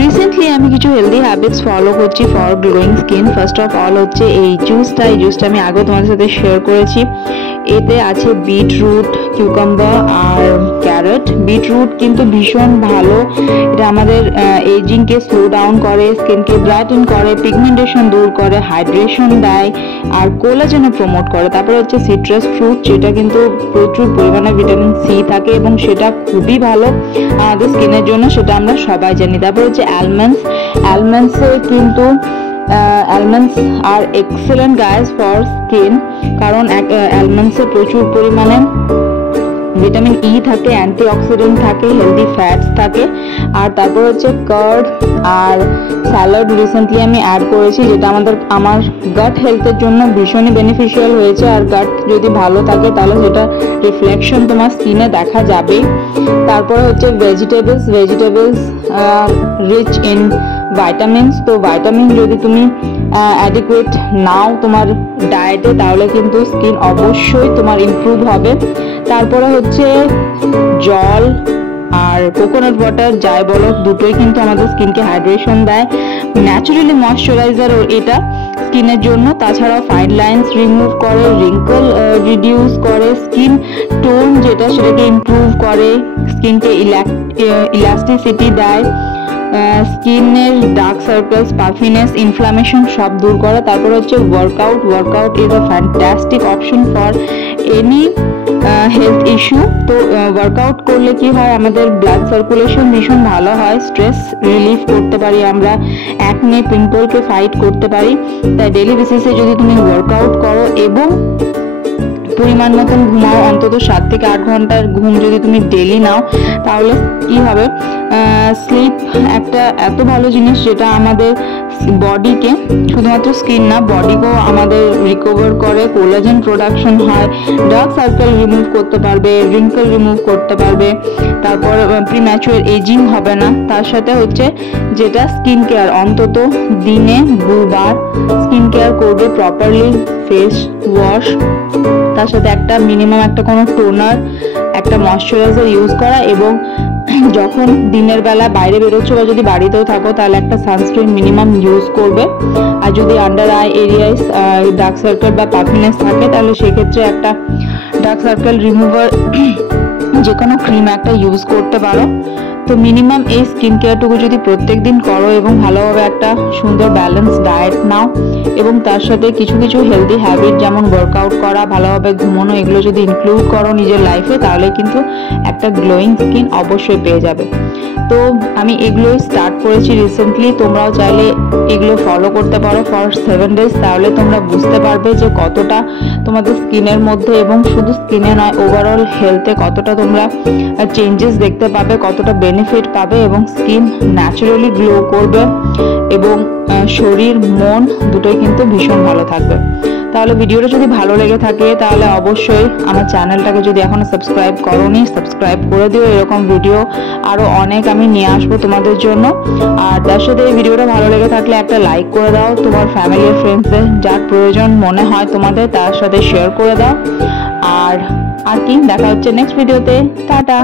Recently আমি কিছু healthy habits follow করছি for glowing skin. First of all হচ্ছে এই জুসটা আমি আগে তোমাদের সাথে শেয়ার করেছি। এতে আছে বিটরুট, কিউকাম্বার আর ক্যারট। বিটরুট কিন্তু ভীষণ ভালো, এটা আমাদের এজিংকে স্লো ডাউন করে, স্কিনকে ব্রাইটেন করে, পিগমেন্টেশন দূর করে, হাইড্রেশন দেয় আর কোলাজেনও প্রমোট করে। তারপরে হচ্ছে সিট্রাস ফ্রুট, যেটা কিন্তু প্রচুর পরিমাণে ভিটামিন সি থাকে এবং সেটা খুবই ভালো আমাদের স্কিনের জন্য, সেটা আমরা সবাই জানি। তারপর হচ্ছে অ্যালমন্ডসে কিন্তু almonds are excellent guys for skin, কারণ almonds-এ প্রচুর পরিমাণে ভিটামিন ই থাকে, অ্যান্টিঅক্সিডেন্ট থাকে, হেলদি ফ্যাটস থাকে। আর তারপর হচ্ছে কার্ড আর স্যালাড রিসেন্টলি আমি অ্যাড করেছি, যেটা আমার গাট হেলথের জন্য ভীষণই বেনিফিশিয়াল হয়েছে। আর গাট যদি ভালো থাকে তাহলে সেটা রিফ্লেকশন তোমার স্কিনে দেখা যাবে। তারপরে হচ্ছে ভেজিটেবলস রিচ ইন ভাইটামিনস। তো ভাইটামিন যদি তুমি অ্যাডিকুয়েট নাও তোমার ডায়েটে, তাহলে কিন্তু স্কিন অবশ্যই তোমার ইমপ্রুভ হবে। তারপরে হচ্ছে জল আর কোকোনাট ওয়াটার, যাই বলো, দুটোই কিন্তু আমাদের স্কিনকে হাইড্রেশন দেয়, ন্যাচারালি ময়শ্চারাইজার এটা স্কিনের জন্য। তাছাড়াও ফাইন লাইন্স রিমুভ করে, রিঙ্কল রিডিউস করে, স্কিন টোন যেটা সেটাকে ইমপ্রুভ করে, স্কিনকে ইলাস্টিসিটি দেয়, স্কিনের ডার্ক সার্কেলস, পাফিনেস, ইনফ্লামেশন সব দূর করে। তারপর হচ্ছে workout is a fantastic option for any health issue. তো ওয়ার্কআউট করলে কি হয়, আমাদের ব্লাড সার্কুলেশন ভীষণ ভালো হয়, স্ট্রেস রিলিফ করতে পারি আমরা, অ্যাকনে পিম্পলকে ফাইট করতে পারি। তাই ডেইলি বেসিসে যদি তুমি ওয়ার্কআউট করো এবং পরিমাণ মতন ঘুমাও, অন্তত 7 থেকে 8 ঘন্টার ঘুম যদি তুমি ডেইলি নাও, তাহলে কি হবে, স্লিপ একটা এত ভালো জিনিস যেটা আমাদের বডিকে, শুধুমাত্র স্কিন না, বডিকেও আমাদের রিকভার করে, কোলাজেন প্রোডাকশন হয়, ডার্ক সার্কেল রিমুভ করতে পারবে, রিঙ্কল রিমুভ করতে পারবে, তারপর প্রিম্যাচুয়ার এজিং হবে না। তার সাথে হচ্ছে যেটা স্কিন কেয়ার, অন্তত দিনে 2 বার স্কিন কেয়ার করবে প্রপারলি, ফেস ওয়াশ, তার সাথে একটা মিনিমাম একটা কোনো টোনার, একটা ময়শ্চারাইজার ইউজ করা, এবং যখন দিনের বেলা বাইরে বেরোচ্ছ বা যদি বাড়িতেও থাকো তাহলে একটা সানস্ক্রিন মিনিমাম ইউজ করবে। আর যদি আন্ডার আই এরিয়ায় ডার্ক সার্কেল বা পাফিনেস থাকে, তাহলে সেক্ষেত্রে একটা ডার্ক সার্কেল রিমুভার যে কোনো ক্রিম একটা ইউজ করতে পারো। তো মিনিমাম এই স্কিন কেয়ারটুকু যদি প্রত্যেক দিন করো এবং ভালোভাবে একটা সুন্দর ব্যালেন্স ডায়েট নাও, এবং তার সাথে কিছু কিছু হেলদি হ্যাবিট যেমন ওয়ার্কআউট করা, ভালোভাবে ঘুমানো, এগুলো যদি ইনক্লুড করো নিজের লাইফে, তাহলে কিন্তু একটা গ্লোয়িং স্কিন অবশ্যই পেয়ে যাবে। তো আমি এগুলোই স্টার্ট করেছি রিসেন্টলি, তোমরাও চাইলে এগুলো ফলো করতে পারো ফর 7 days, তাহলে তোমরা বুঝতে পারবে যে কতটা তোমাদের স্কিনের মধ্যে, এবং শুধু স্কিনে নয়, ওভারঅল হেলথে কতটা তোমরা চেঞ্জেস দেখতে পাবে, কতটা বেনিফিট পাবে, এবং স্কিন ন্যাচারালি গ্লো করবে, এবং শরীর মন দুটোই কিন্তু ভীষণ ভালো থাকবে। তাহলে ভিডিওটা যদি ভালো লেগে থাকে তাহলে অবশ্যই আমার চ্যানেলটাকে, যদি এখনো সাবস্ক্রাইব করোনি, সাবস্ক্রাইব করে দিও। এরকম ভিডিও আরো অনেক আমি নিয়ে আসবো তোমাদের জন্য। আর তার সাথে এই ভিডিওটা ভালো লেগে থাকলে একটা লাইক করে দাও, তোমার ফ্যামিলি আর ফ্রেন্ডসদের যার প্রয়োজন মনে হয় তোমাদের, তার সাথে শেয়ার করে দাও। আর কি, দেখা হচ্ছে নেক্সট ভিডিওতে। টাটা।